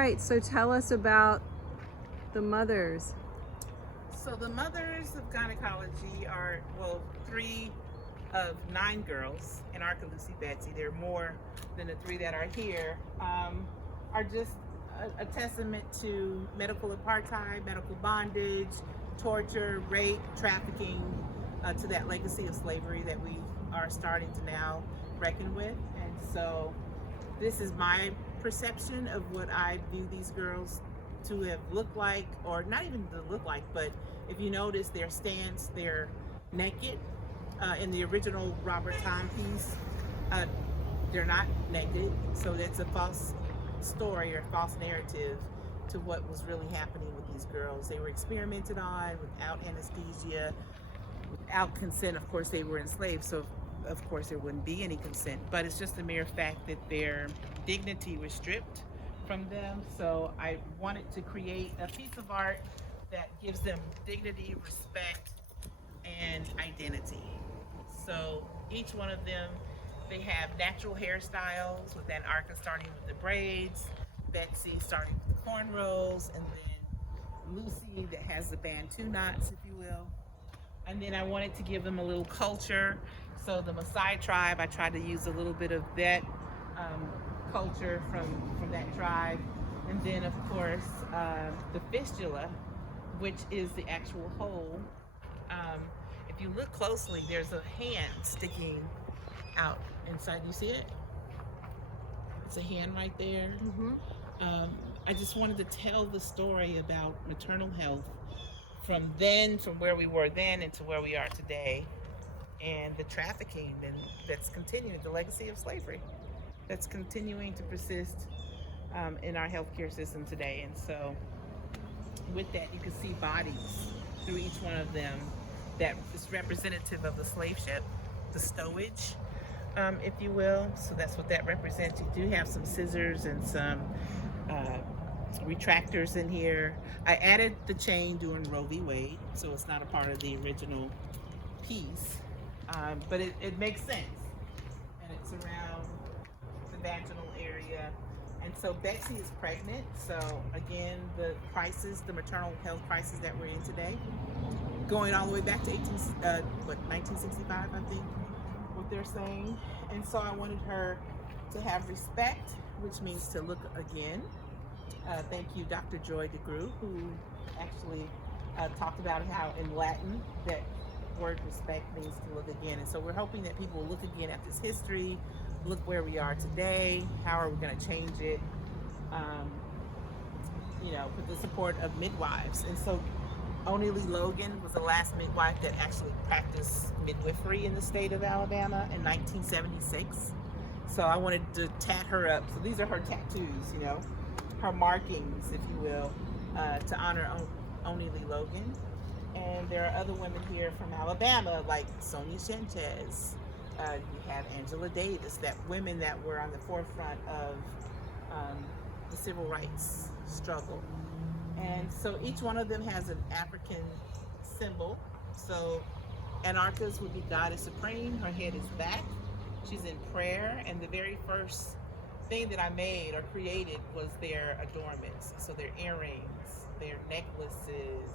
right, so tell us about the mothers. So the mothers of gynecology are, well, 3 of 9 girls in Arca Lucy Betsy. There are more than the 3 that are here. Are just a testament to medical apartheid, medical bondage, torture, rape, trafficking, to that legacy of slavery that we are starting to now reckon with. And so this is my perception of what I view these girls to have looked like, or not even to look like, but if you notice their stance, they're naked. In the original Robert Tom piece, they're not naked, so that's a false story or false narrative to what was really happening with these girls. They were experimented on without anesthesia, without consent. Of course, they were enslaved, so of course there wouldn't be any consent, but it's just the mere fact that their dignity was stripped from them. So I wanted to create a piece of art that gives them dignity, respect, and identity. So each one of them, they have natural hairstyles, with that Arca starting with the braids, Betsy starting with the cornrows, and then Lucy that has the Bantu knots, if you will. And then I wanted to give them a little culture. So the Maasai tribe, I tried to use a little bit of that culture from that tribe. And then, of course, the fistula, which is the actual hole. If you look closely, there's a hand sticking out inside. You see it? It's a hand right there. I just wanted to tell the story about maternal health from where we were then into where we are today, and the trafficking that's continuing, the legacy of slavery that's continuing to persist in our healthcare system today. And so with that, you can see bodies through each one of them that is representative of the slave ship, the stowage, if you will. So that's what that represents. You do have some scissors and some retractors in here. I added the chain during Roe v. Wade, so it's not a part of the original piece, but it makes sense. And it's around the vaginal area. And so Betsy is pregnant. So again, the crisis, the maternal health crisis that we're in today, going all the way back to 1965, I think, what they're saying. And so I wanted her to have respect, which means to look again. Thank you, Dr. Joy DeGroot, who actually talked about how in Latin that word respect means to look again. And so we're hoping that people will look again at this history, look where we are today, how are we going to change it, with the support of midwives. And so Oney Lee Logan was the last midwife that actually practiced midwifery in the state of Alabama in 1976. So I wanted to tat her up. So these are her tattoos, her markings, if you will, to honor Oney Lee Logan. And there are other women here from Alabama, like Sonia Sanchez. You have Angela Davis, that women that were on the forefront of the civil rights struggle. And so each one of them has an African symbol. So Anarcha's would be Goddess Supreme. Her head is back. She's in prayer. And the very first thing that I made or created was their adornments. So their earrings, their necklaces,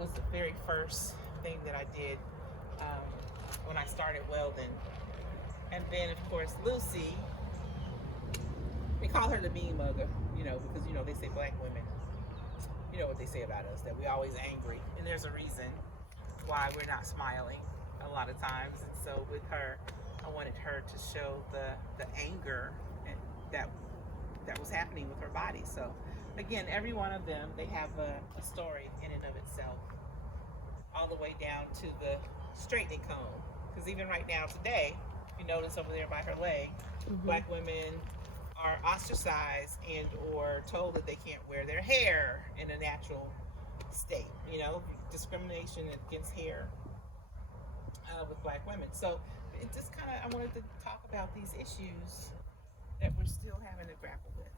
was the very first thing that I did when I started welding. And then, of course, Lucy, we call her the mean mugger, because, they say black women, you know what they say about us, that we're always angry. And there's a reason why we're not smiling a lot of times. And so with her, I wanted her to show the anger that was happening with her body. So again, every one of them, they have a story in and of itself, all the way down to the straightening comb. Because even right now today, you notice over there by her leg, Black women are ostracized and or told that they can't wear their hair in a natural state, discrimination against hair with Black women. So it just I wanted to talk about these issues that we're still having to grapple with.